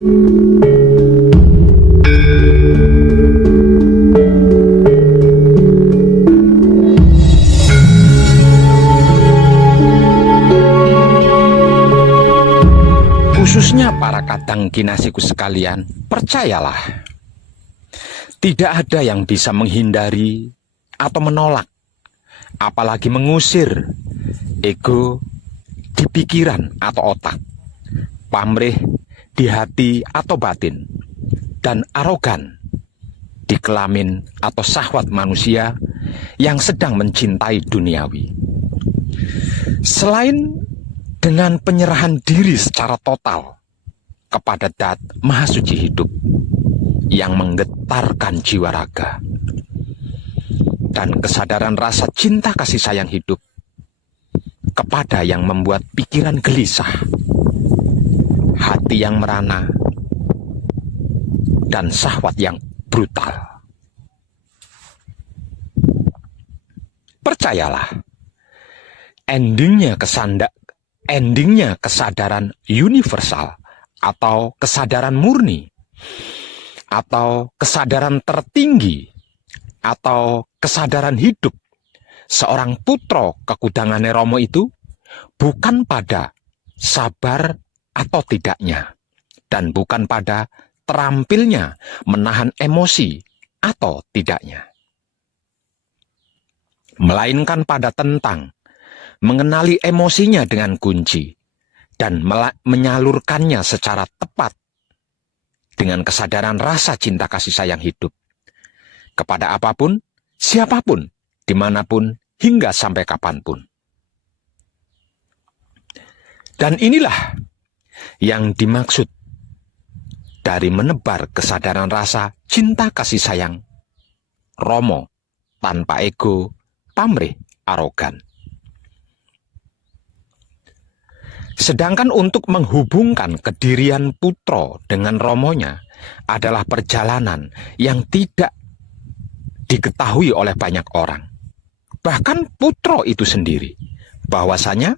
Khususnya para kadang kinasiku sekalian, percayalah, tidak ada yang bisa menghindari atau menolak, apalagi mengusir ego di pikiran atau otak, pamrih di hati atau batin, dan arogan di kelamin atau syahwat manusia yang sedang mencintai duniawi. Selain dengan penyerahan diri secara total kepada Dat Maha Suci hidup yang menggetarkan jiwa raga, dan kesadaran rasa cinta kasih sayang hidup kepada yang membuat pikiran gelisah, hati yang merana, dan syahwat yang brutal. Percayalah, endingnya kesadaran universal atau kesadaran murni atau kesadaran tertinggi atau kesadaran hidup seorang putra kekudangane Romo itu bukan pada sabar atau tidaknya, dan bukan pada terampilnya menahan emosi atau tidaknya, melainkan pada tentang mengenali emosinya dengan kunci dan menyalurkannya secara tepat dengan kesadaran rasa cinta kasih sayang hidup kepada apapun, siapapun, dimanapun, hingga sampai kapanpun. Dan inilah yang dimaksud dari menebar kesadaran rasa cinta kasih sayang Romo tanpa ego, pamrih, arogan. Sedangkan untuk menghubungkan kedirian putra dengan Romonya adalah perjalanan yang tidak diketahui oleh banyak orang. Bahkan putra itu sendiri, bahwasanya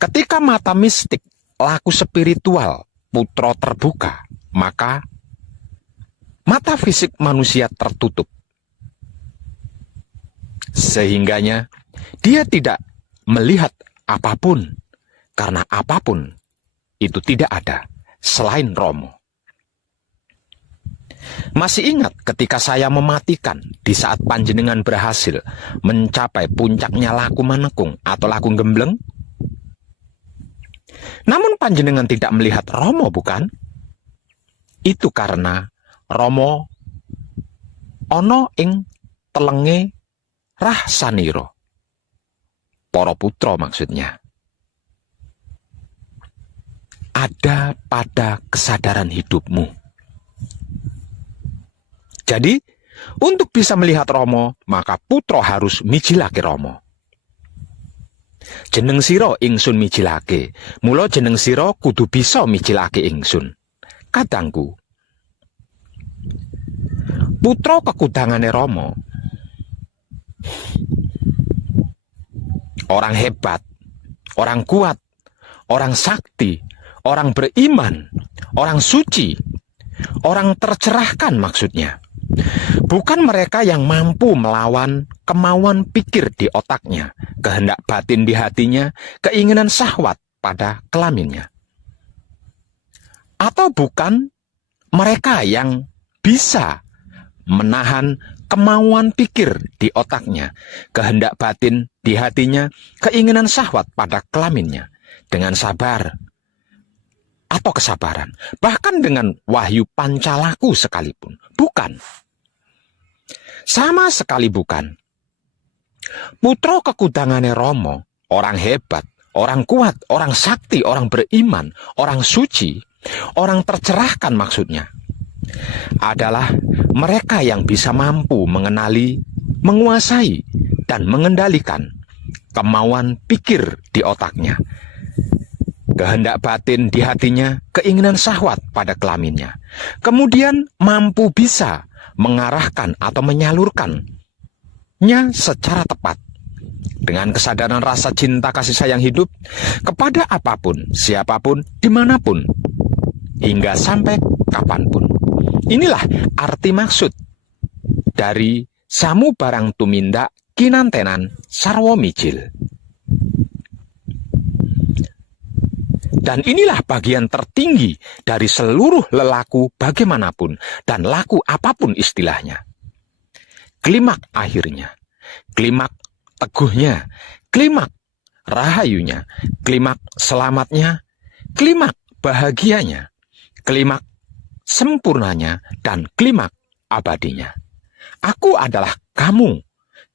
ketika mata mistik laku spiritual putra terbuka, maka mata fisik manusia tertutup. Sehingganya dia tidak melihat apapun, karena apapun itu tidak ada selain Romo. Masih ingat ketika saya mematikan di saat panjenengan berhasil mencapai puncaknya laku manekung atau laku gembleng? Namun panjenengan tidak melihat Romo, bukan? Itu karena Romo ono ing telenge rah saniro. Para putra maksudnya. Ada pada kesadaran hidupmu. Jadi, untuk bisa melihat Romo, maka putra harus mijilake Romo. Jeneng sira ingsun mijilake, mula jeneng sira kudu bisa mijilake ingsun. Kadangku, putra kekudangane Romo, orang hebat, orang kuat, orang sakti, orang beriman, orang suci, orang tercerahkan maksudnya. Bukan mereka yang mampu melawan kemauan pikir di otaknya, kehendak batin di hatinya, keinginan syahwat pada kelaminnya. Atau bukan mereka yang bisa menahan kemauan pikir di otaknya, kehendak batin di hatinya, keinginan syahwat pada kelaminnya, dengan sabar atau kesabaran, bahkan dengan wahyu pancalaku sekalipun. Bukan. Sama sekali bukan. Putra kekudangane Romo, orang hebat, orang kuat, orang sakti, orang beriman, orang suci, orang tercerahkan maksudnya, adalah mereka yang bisa mampu mengenali, menguasai, dan mengendalikan kemauan pikir di otaknya, kehendak batin di hatinya, keinginan syahwat pada kelaminnya. Kemudian mampu bisa mengarahkan atau menyalurkannya secara tepat dengan kesadaran rasa cinta kasih sayang hidup kepada apapun, siapapun, dimanapun, hingga sampai kapanpun. Inilah arti maksud dari samu barang tumindak kinantenan sarwa mijil. Dan inilah bagian tertinggi dari seluruh lelaku bagaimanapun dan laku apapun istilahnya. Klimak akhirnya, klimak teguhnya, klimak rahayunya, klimak selamatnya, klimak bahagianya, klimak sempurnanya, dan klimak abadinya. Aku adalah kamu,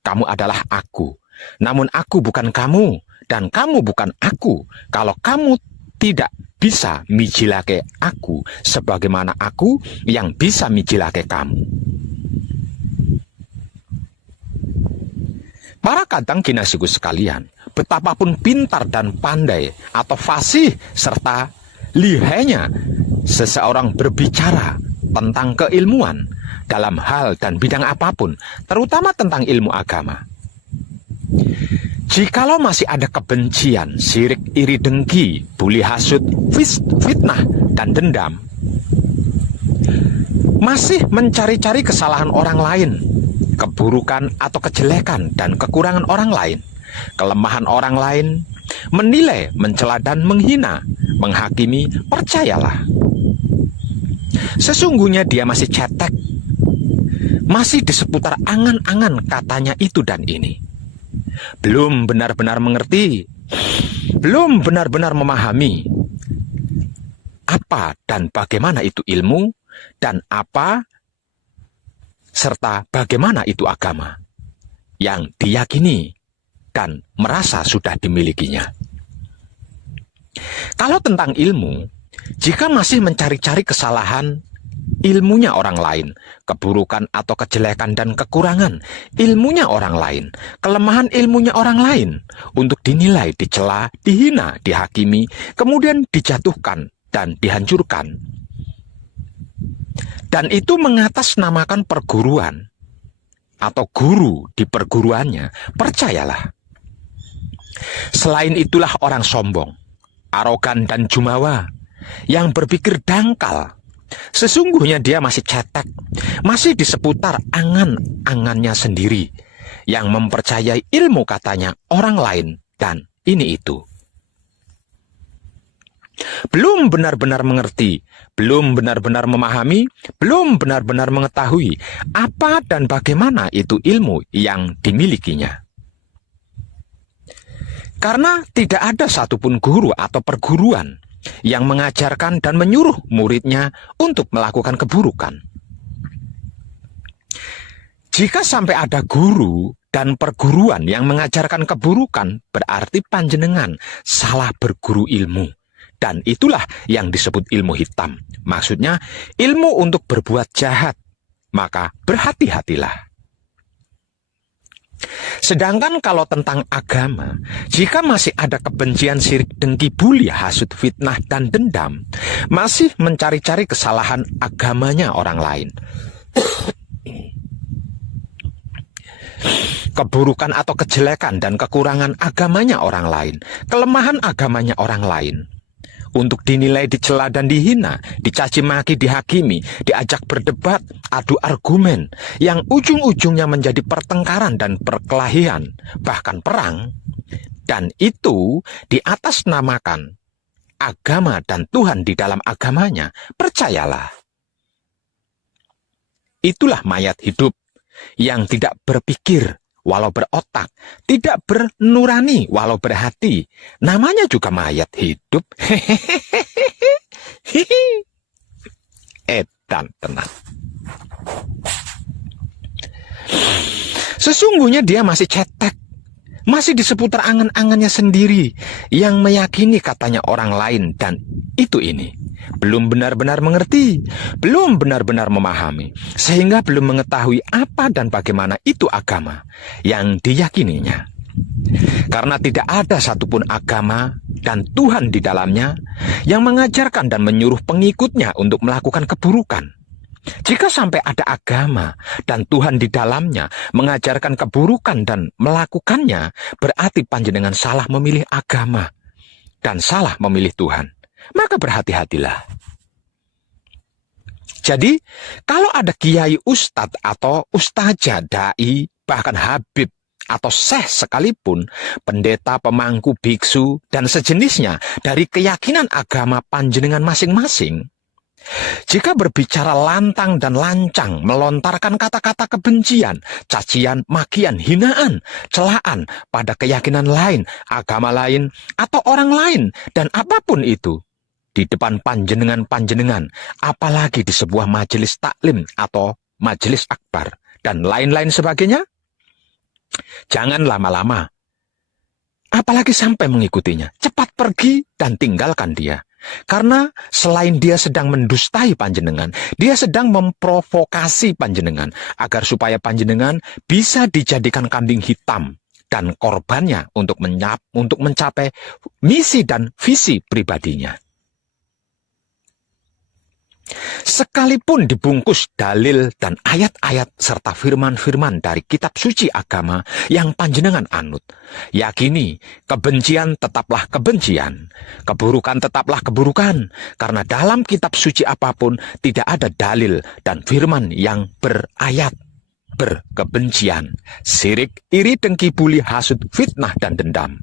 kamu adalah aku. Namun aku bukan kamu, dan kamu bukan aku. Kalau kamu tidak bisa mijilake aku, sebagaimana aku yang bisa mijilake kamu. Para kadang kinasiku sekalian, betapapun pintar dan pandai atau fasih serta lihainya seseorang berbicara tentang keilmuan dalam hal dan bidang apapun, terutama tentang ilmu agama. Jikalau masih ada kebencian, sirik, iri, dengki, buli, hasut, fitnah, dan dendam, masih mencari-cari kesalahan orang lain, keburukan atau kejelekan dan kekurangan orang lain, kelemahan orang lain, menilai, mencela dan menghina, menghakimi, percayalah, sesungguhnya dia masih cetek, masih di seputar angan-angan katanya itu dan ini. Belum benar-benar mengerti, belum benar-benar memahami apa dan bagaimana itu ilmu, dan apa serta bagaimana itu agama yang diyakini dan merasa sudah dimilikinya. Kalau tentang ilmu, jika masih mencari-cari kesalahan ilmunya orang lain, keburukan atau kejelekan dan kekurangan ilmunya orang lain, kelemahan ilmunya orang lain, untuk dinilai, dicela, dihina, dihakimi, kemudian dijatuhkan dan dihancurkan, dan itu mengatasnamakan perguruan atau guru di perguruannya, percayalah, selain itulah orang sombong, arogan dan jumawa, yang berpikir dangkal. Sesungguhnya dia masih cetek, masih di seputar angan-angannya sendiri, yang mempercayai ilmu katanya orang lain dan ini itu. Belum benar-benar mengerti, belum benar-benar memahami, belum benar-benar mengetahui apa dan bagaimana itu ilmu yang dimilikinya. Karena tidak ada satupun guru atau perguruan yang mengajarkan dan menyuruh muridnya untuk melakukan keburukan. Jika sampai ada guru dan perguruan yang mengajarkan keburukan, berarti panjenengan salah berguru ilmu. Dan itulah yang disebut ilmu hitam. Maksudnya ilmu untuk berbuat jahat. Maka berhati-hatilah. Sedangkan kalau tentang agama, jika masih ada kebencian, sirik, dengki, buli, hasut, fitnah, dan dendam, masih mencari-cari kesalahan agamanya orang lain, keburukan atau kejelekan dan kekurangan agamanya orang lain, kelemahan agamanya orang lain, untuk dinilai, dicela dan dihina, dicaci maki, dihakimi, diajak berdebat, adu argumen, yang ujung-ujungnya menjadi pertengkaran dan perkelahian, bahkan perang, dan itu diatasnamakan agama dan Tuhan di dalam agamanya, percayalah. Itulah mayat hidup yang tidak berpikir walau berotak, tidak bernurani walau berhati. Namanya juga mayat hidup. Edan tenang. Sesungguhnya dia masih cetek, masih di seputar angan-angannya sendiri, yang meyakini katanya orang lain dan itu ini. Belum benar-benar mengerti, belum benar-benar memahami, sehingga belum mengetahui apa dan bagaimana itu agama yang diyakininya. Karena tidak ada satupun agama dan Tuhan di dalamnya yang mengajarkan dan menyuruh pengikutnya untuk melakukan keburukan. Jika sampai ada agama dan Tuhan di dalamnya mengajarkan keburukan dan melakukannya, berarti panjenengan salah memilih agama dan salah memilih Tuhan. Maka berhati-hatilah. Jadi, kalau ada kiai ustadz atau ustazah, dai, bahkan habib atau syekh sekalipun, pendeta, pemangku, biksu, dan sejenisnya dari keyakinan agama panjenengan masing-masing, jika berbicara lantang dan lancang, melontarkan kata-kata kebencian, cacian, makian, hinaan, celaan pada keyakinan lain, agama lain, atau orang lain, dan apapun itu, di depan panjenengan, apalagi di sebuah majelis taklim atau majelis akbar, dan lain-lain sebagainya, jangan lama-lama, apalagi sampai mengikutinya. Cepat pergi dan tinggalkan dia. Karena selain dia sedang mendustai panjenengan, dia sedang memprovokasi panjenengan, agar supaya panjenengan bisa dijadikan kambing hitam dan korbannya untuk mencapai misi dan visi pribadinya. Sekalipun dibungkus dalil dan ayat-ayat serta firman-firman dari kitab suci agama yang panjenengan anut, yakini kebencian tetaplah kebencian, keburukan tetaplah keburukan, karena dalam kitab suci apapun tidak ada dalil dan firman yang berayat berkebencian, sirik, iri, dengki, buli, hasut, fitnah, dan dendam,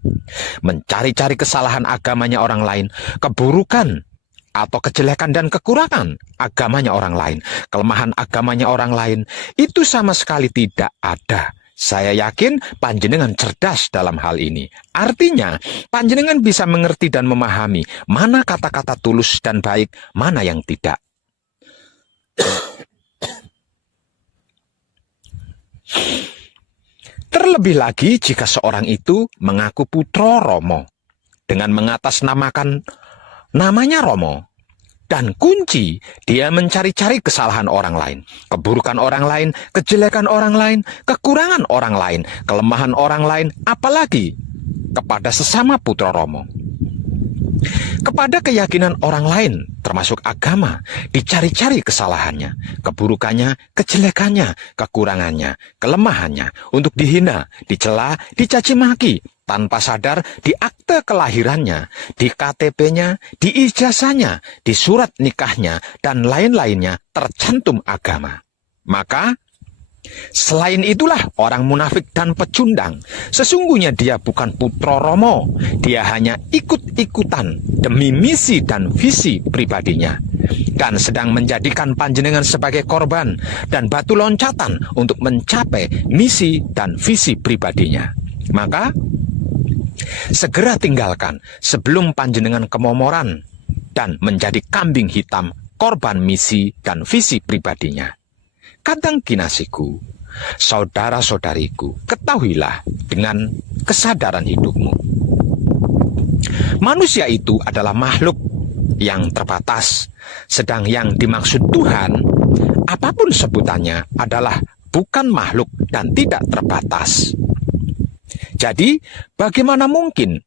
mencari-cari kesalahan agamanya orang lain, keburukan atau kejelekan dan kekurangan agamanya orang lain, kelemahan agamanya orang lain, itu sama sekali tidak ada. Saya yakin panjenengan cerdas dalam hal ini. Artinya, panjenengan bisa mengerti dan memahami mana kata-kata tulus dan baik, mana yang tidak. Terlebih lagi jika seorang itu mengaku putra Romo dengan mengatasnamakan namanya Romo, dan kunci dia mencari-cari kesalahan orang lain, keburukan orang lain, kejelekan orang lain, kekurangan orang lain, kelemahan orang lain, apalagi kepada sesama putra Romo. Kepada keyakinan orang lain, termasuk agama, dicari-cari kesalahannya, keburukannya, kejelekannya, kekurangannya, kelemahannya, untuk dihina, dicela, dicaci maki, tanpa sadar di akte kelahirannya, di KTP-nya, di ijazahnya, di surat nikahnya, dan lain-lainnya tercantum agama. Maka, selain itulah orang munafik dan pecundang. Sesungguhnya dia bukan putra Romo. Dia hanya ikut-ikutan demi misi dan visi pribadinya, dan sedang menjadikan panjenengan sebagai korban dan batu loncatan untuk mencapai misi dan visi pribadinya. Maka, segera tinggalkan sebelum panjenengan kemomoran dan menjadi kambing hitam korban misi dan visi pribadinya. Kadang kinasiku, saudara-saudariku, ketahuilah dengan kesadaran hidupmu. Manusia itu adalah makhluk yang terbatas, sedang yang dimaksud Tuhan, apapun sebutannya, adalah bukan makhluk dan tidak terbatas. Jadi, bagaimana mungkin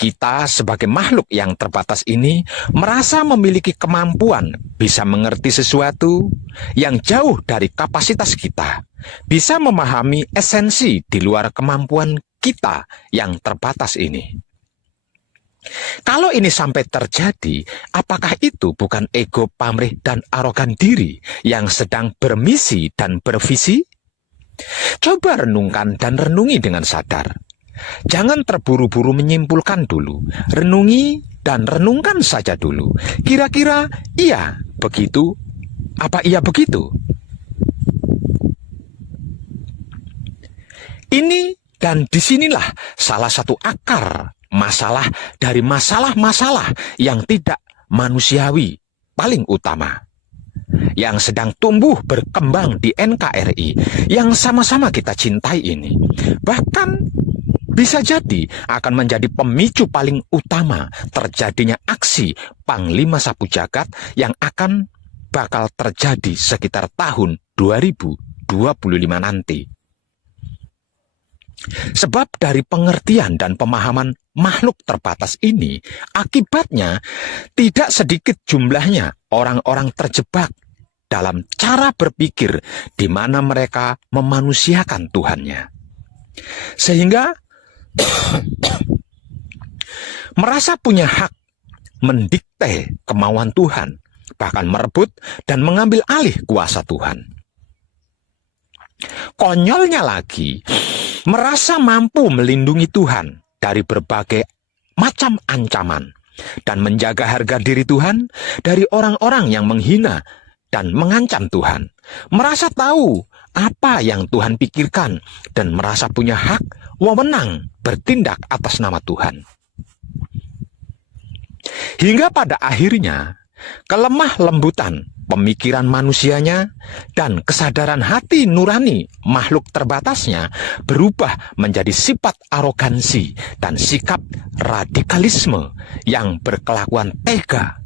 kita sebagai makhluk yang terbatas ini merasa memiliki kemampuan bisa mengerti sesuatu yang jauh dari kapasitas kita, bisa memahami esensi di luar kemampuan kita yang terbatas ini? Kalau ini sampai terjadi, apakah itu bukan ego, pamrih, dan arogan diri yang sedang bermisi dan bervisi? Coba renungkan dan renungi dengan sadar. Jangan terburu-buru menyimpulkan dulu. Renungi dan renungkan saja dulu. Kira-kira iya begitu? Apa iya begitu? Ini dan disinilah salah satu akar masalah dari masalah-masalah yang tidak manusiawi paling utama, yang sedang tumbuh berkembang di NKRI, yang sama-sama kita cintai ini. Bahkan bisa jadi akan menjadi pemicu paling utama terjadinya aksi Panglima Sapu Jagat yang bakal terjadi sekitar tahun 2025 nanti. Sebab dari pengertian dan pemahaman makhluk terbatas ini, akibatnya tidak sedikit jumlahnya orang-orang terjebak dalam cara berpikir di mana mereka memanusiakan Tuhannya. Sehingga merasa punya hak mendikte kemauan Tuhan, bahkan merebut dan mengambil alih kuasa Tuhan. Konyolnya lagi, merasa mampu melindungi Tuhan dari berbagai macam ancaman dan menjaga harga diri Tuhan dari orang-orang yang menghina dan mengancam Tuhan. Merasa tahu apa yang Tuhan pikirkan dan merasa punya hak wewenang bertindak atas nama Tuhan. Hingga pada akhirnya, kelemah lembutan pemikiran manusianya dan kesadaran hati nurani makhluk terbatasnya berubah menjadi sifat arogansi dan sikap radikalisme yang berkelakuan tega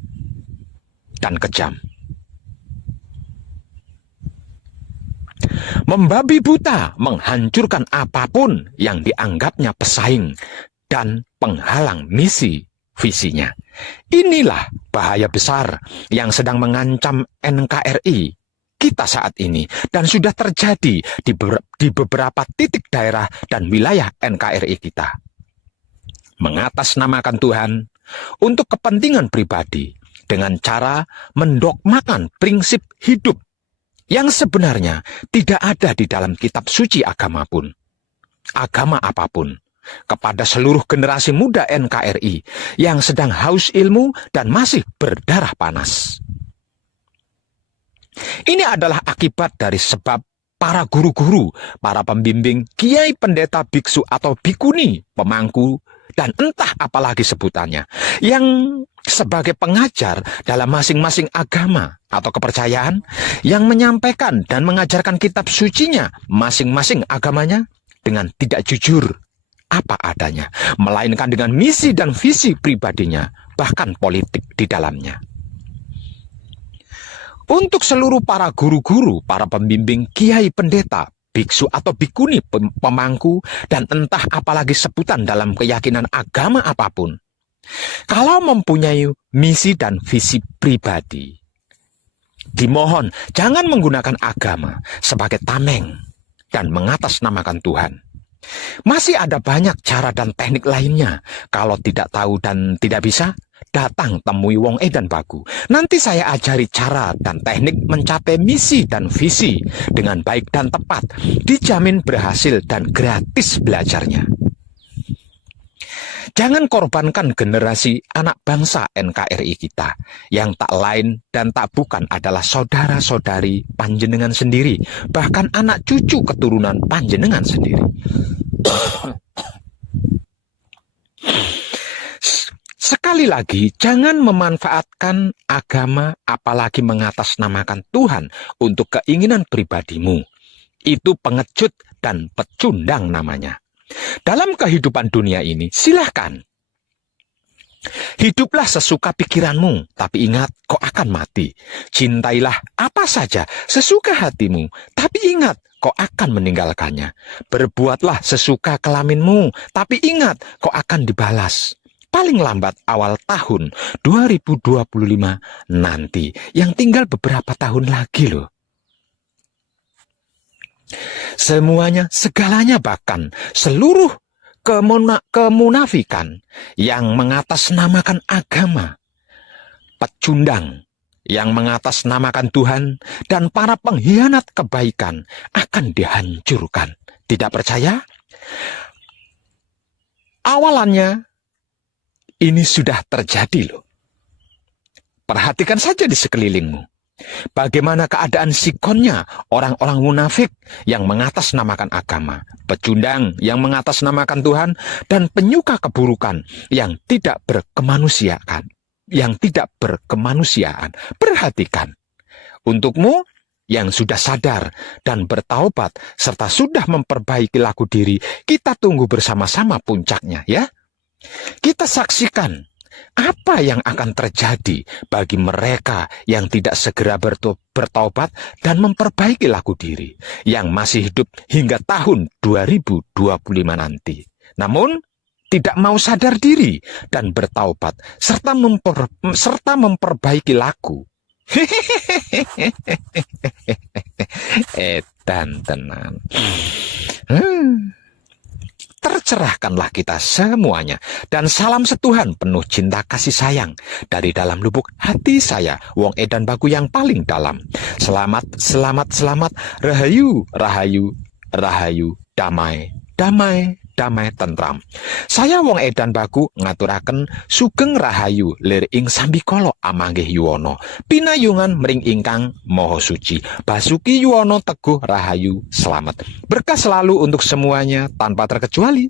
dan kejam. Membabi buta menghancurkan apapun yang dianggapnya pesaing dan penghalang misi visinya. Inilah bahaya besar yang sedang mengancam NKRI kita saat ini dan sudah terjadi di beberapa titik daerah dan wilayah NKRI kita. Mengatasnamakan Tuhan untuk kepentingan pribadi dengan cara mendogmakan prinsip hidup yang sebenarnya tidak ada di dalam kitab suci agama apapun. Kepada seluruh generasi muda NKRI yang sedang haus ilmu dan masih berdarah panas. Ini adalah akibat dari sebab para guru-guru, para pembimbing, kiai, pendeta, biksu atau bikuni, pemangku, dan entah apalagi sebutannya, yang sebagai pengajar dalam masing-masing agama atau kepercayaan, yang menyampaikan dan mengajarkan kitab sucinya masing-masing agamanya dengan tidak jujur apa adanya, melainkan dengan misi dan visi pribadinya, bahkan politik di dalamnya. Untuk seluruh para guru-guru, para pembimbing, kiai, pendeta, biksu atau bikuni, pemangku, dan entah apalagi sebutan dalam keyakinan agama apapun, kalau mempunyai misi dan visi pribadi, dimohon jangan menggunakan agama sebagai tameng dan mengatasnamakan Tuhan. Masih ada banyak cara dan teknik lainnya. Kalau tidak tahu dan tidak bisa, datang temui Wong Edan Bagu. Nanti saya ajari cara dan teknik mencapai misi dan visi dengan baik dan tepat. Dijamin berhasil dan gratis belajarnya. Jangan korbankan generasi anak bangsa NKRI kita yang tak lain dan tak bukan adalah saudara-saudari panjenengan sendiri, bahkan anak cucu keturunan panjenengan sendiri. Sekali lagi, jangan memanfaatkan agama apalagi mengatasnamakan Tuhan untuk keinginan pribadimu. Itu pengecut dan pecundang namanya. Dalam kehidupan dunia ini, silahkan. Hiduplah sesuka pikiranmu, tapi ingat kau akan mati. Cintailah apa saja sesuka hatimu, tapi ingat kau akan meninggalkannya. Berbuatlah sesuka kelaminmu, tapi ingat kau akan dibalas. Paling lambat awal tahun 2025 nanti, yang tinggal beberapa tahun lagi loh. Semuanya, segalanya, bahkan seluruh kemunafikan yang mengatasnamakan agama, pecundang yang mengatasnamakan Tuhan, dan para pengkhianat kebaikan akan dihancurkan. Tidak percaya? Awalannya ini sudah terjadi loh. Perhatikan saja di sekelilingmu. Bagaimana keadaan sikonnya orang-orang munafik yang mengatasnamakan agama, pecundang yang mengatasnamakan Tuhan, dan penyuka keburukan yang tidak berkemanusiaan. Perhatikan. Untukmu yang sudah sadar dan bertaubat serta sudah memperbaiki laku diri, kita tunggu bersama-sama puncaknya ya. Kita saksikan apa yang akan terjadi bagi mereka yang tidak segera bertaubat dan memperbaiki laku diri, yang masih hidup hingga tahun 2025 nanti. Namun, tidak mau sadar diri dan bertaubat serta memperbaiki laku. Edan tenan. tercerahkanlah kita semuanya. Dan salam setuhan penuh cinta kasih sayang dari dalam lubuk hati saya, wong edan baku yang paling dalam. Selamat, selamat, selamat, rahayu, rahayu, rahayu, damai, damai, damai tentram. Saya wong edan baku ngaturaken sugeng rahayu lir ing sambikala amanggih yuwana. Pinayungan mring ingkang maha suci. Basuki yuwana teguh rahayu selamat. Berkah selalu untuk semuanya tanpa terkecuali.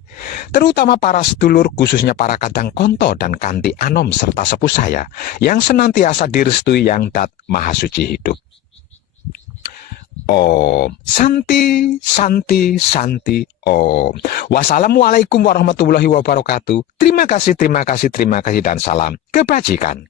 Terutama para sedulur, khususnya para kadang konto dan kanti anom serta sepuh saya yang senantiasa direstui yang dat maha suci hidup. Om Santi, Santi, Santi, Om. Wassalamualaikum warahmatullahi wabarakatuh. Terima kasih, terima kasih, terima kasih, dan salam kebajikan.